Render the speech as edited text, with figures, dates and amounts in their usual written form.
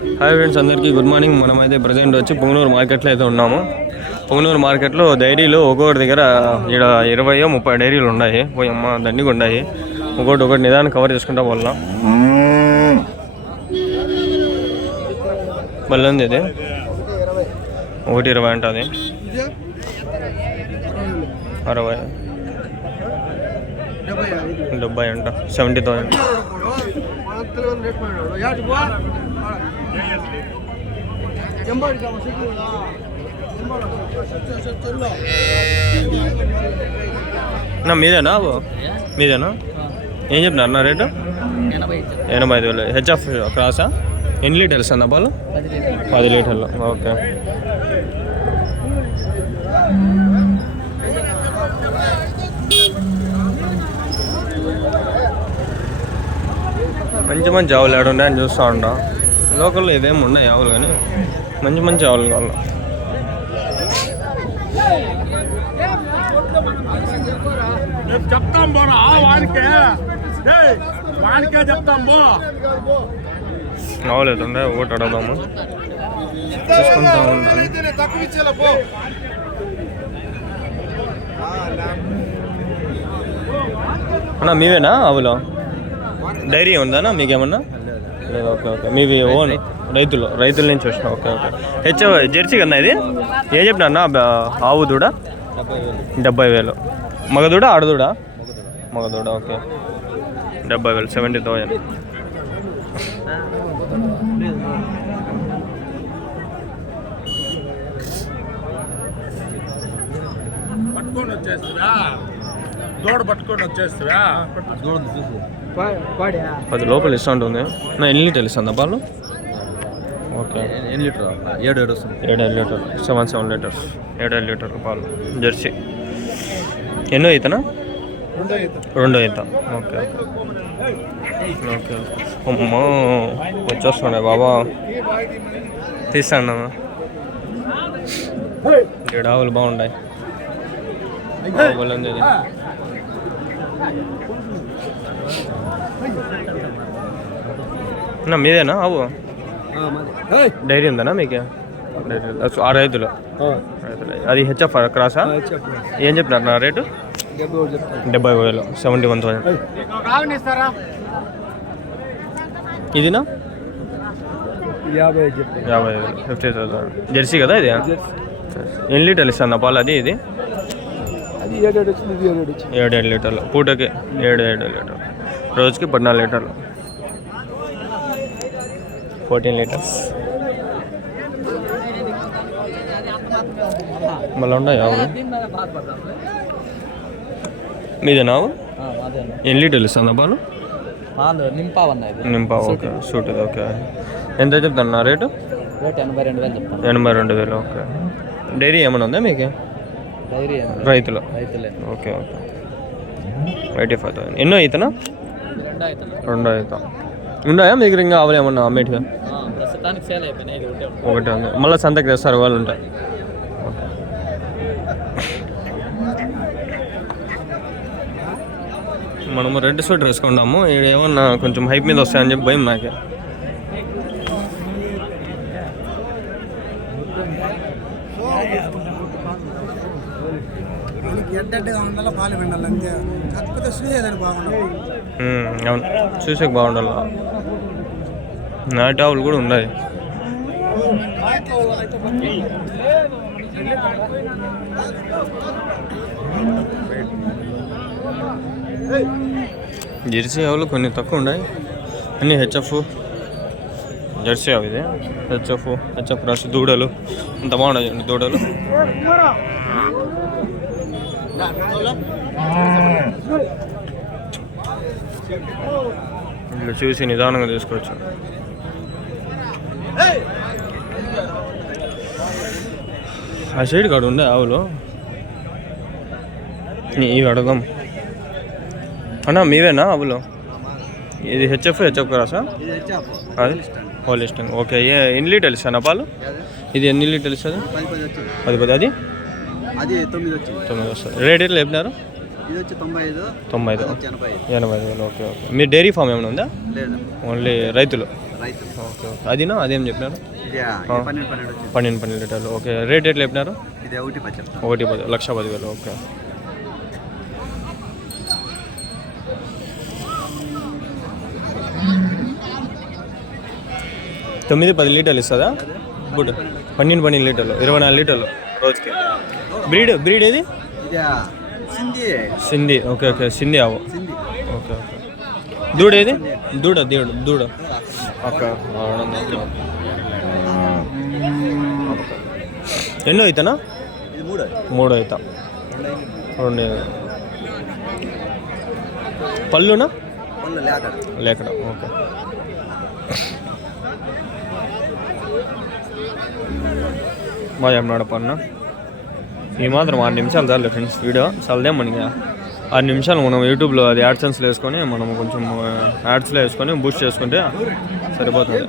Hi friends, అందరికీ good morning. మనమైతే present వచ్చి పొంగనూరు మార్కెట్లో అయితే ఉన్నాము. పొంగనూరు మార్కెట్లో డైరీలు ఒక్కొక్కటి దగ్గర ఇక్కడ 20-30 డైరీలు ఉన్నాయి. పోయమ్మ దండిగా ఉన్నాయి. ఒకటి నిదానం కవర్ చేసుకుంటా పోవాలా. మళ్ళీ ఉంది ఇది 120 ఉంటుంది. 60 70 అంట. 70,000. నా మీదేనా మీదేనా? ఏం చెప్పినారు నా రేటు? 85,000. హెచ్ఎఫ్ క్రాసా? ఎన్ని లీటర్స్ అన్న పాలు? 10 లీటర్లు. ఓకే. మంచి ఆవులు ఏడు ఉన్నాయని చూస్తూ ఉంటా. లోకల్లో ఇదేమి ఉన్నాయి ఆవులు, కానీ మంచి ఆవులు కావాలి. ఆవులు అయితే ఉండే ఒకటి అడగదాము, చూసుకుంటా ఉంటాను. అన్నా మీవేనా ఆవులు? డైరీ ఉందా మీకేమన్నా? లేదు. ఓకే. మీవి ఓన్ రైతుల నుంచి వచ్చిన. ఓకే. జెర్సీ కన్నా ఇది ఏం చెప్పినా ఆవు దూడ? 70,000. మగదూడ ఆడదూడ? మగదూడ. ఓకే. 70,000. 70,000. పట్టుకొని వచ్చేస్తా. 10 లోపల ఇస్తూ ఉంటుంది. నా ఎన్ని లీటర్లు ఇస్తుంది పాలు? ఓకే. 7 లీటర్ 7 వస్తుంది. 7 లీటర్ 7 లీటర్స్. 7 లీటర్లు పాలు జెర్సీ. ఎన్నో అవుతానా? రెండో అవుతా. ఓకే. అమ్మో వచ్చేస్తున్నాయి బాబా, తీస్తాను. 7 ఆవులు బాగుంటాయి. ఉంది. మీదేనా ఆవు? డైరీ ఉందనా మీకు? ఆ రైతులు. అది హెచ్ఎఫ్ క్రాసా? ఏం చెప్పినారు నా రేటు? 70,000. 71,000. ఇదినా? 50,000. 50,000. జెర్సీ కదా ఇది? ఎన్ని లీటర్లు ఇస్తాను పాలు? అది ఇది 7 లీటర్లు. పూటకి 7 లీటర్లు. రోజుకి 14 లీటర్లు. 14 లీటర్స్. మళ్ళీ ఉన్నాయి ఆవులు. మీదేనా ఆవు? ఎన్ని లీటర్లు ఇస్తాను పాలు? నింపా. ఓకే. సూట్ ఇది. ఓకే. ఎంత చెప్తాను నా రేటు? 82,000. ఓకే. డైరీ ఏమైనా ఉందా మీకు? రైతులు. ఓకే. 85,000. ఎన్నో అవుతానా? 2 అవుతా. ఉన్నాయా మీకు ఇంకా ఆవులు ఏమన్నా అమ్మేటిగా? ఒకటే ఉంది. మళ్ళీ సంతకి తెస్తారు వాళ్ళు ఉంటాయి. మనము రెడ్ స్వెటర్ వేసుకుంటాము. ఇక్కడ ఏమన్నా కొంచెం హైప్ మీద వస్తాయని చెప్పి భయం నాకే. అవును, చూసేకి బాగుండాలి. నాటి ఆవులు కూడా ఉన్నాయి. జెర్సీ ఆవులు కొన్ని తక్కువ ఉన్నాయి. అన్నీ హెచ్ఎఫ్ జెర్సీ ఆవు. ఇది హెచ్ఎఫ్ రాసి దూడలు అంత బాగున్నాయి. దూడలు ఇట్లా చూసి నిదానంగా తీసుకోవచ్చు. ఆ సైడ్ కాడ ఉండే ఆవులు ఇవి అడగం అన్నా. మీవేనా ఆవులు? ఇది హెచ్ఎఫ్ రాసా? అది హోలిస్టింగ్. ఓకే. ఎన్ని లీటర్లు ఇస్తాను పాలు? ఇది ఎన్ని లీటర్లు ఇస్తుంది? 10. అది 9 వస్తుంది. రేట్ ఎట్లా చెప్పినారు? 90. 85,000. ఓకే. మీ డైరీ ఫామ్ ఏమైనా ఉందా? ఓన్లీ రైతులు. రైతు ఓకే ఓకే అదినా అదేం చెప్పినారు ఇది 12 12 లీటర్లు ఓకే రేట్ ఎట్లా చెప్పినారు ఇది 1.10 చెప్తాను 1,10 1,10,000 ఓకే తొమ్మిది 10 లీటర్లు ఇస్తుందా గుడ్ 12 లీటర్లు 24 లీటర్లు రోజుకి బ్రీడ్ ఏది ఇది సింధి ఓకే ఓకే సింధి ఆవు సింధి ఓకే ఓకే దూడ ఏది దూడ ఓకే ఎన్నో అవుతానా ఇది 3 మూడు అవుతా రెండు పళ్ళునా పళ్ళు లేకడ ఓకే బాగా చెప్పినాడు పన్న ఈ మాత్రం 6 నిమిషాలు చాలు ఫ్రెండ్స్ వీడియో చాలదే మనకి 6 నిమిషాలు మనం యూట్యూబ్లో అది యాడ్సెన్స్లో వేసుకొని మనం కొంచెం యాడ్స్లో వేసుకొని బూస్ట్ చేసుకుంటే సరిపోతుంది